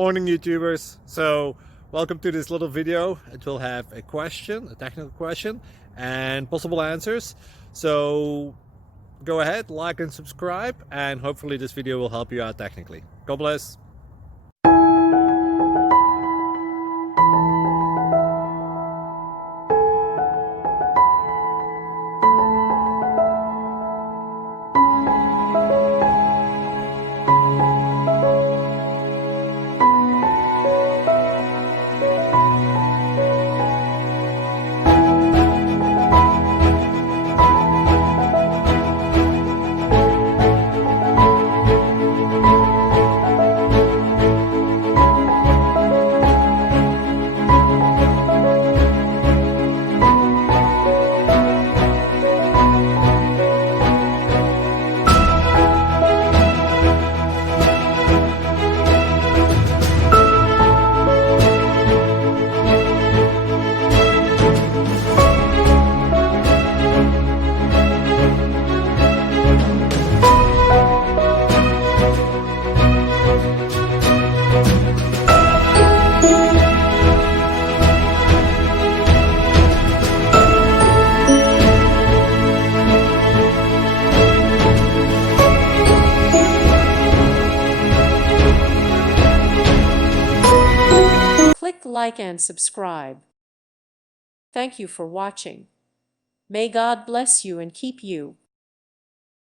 Morning YouTubers. So welcome to this little video. It will have a question, a technical question, and possible answers. So go ahead, like and subscribe, and hopefully this video will help you out technically. God bless. Click like and subscribe. Thank you for watching. May God bless you and keep you.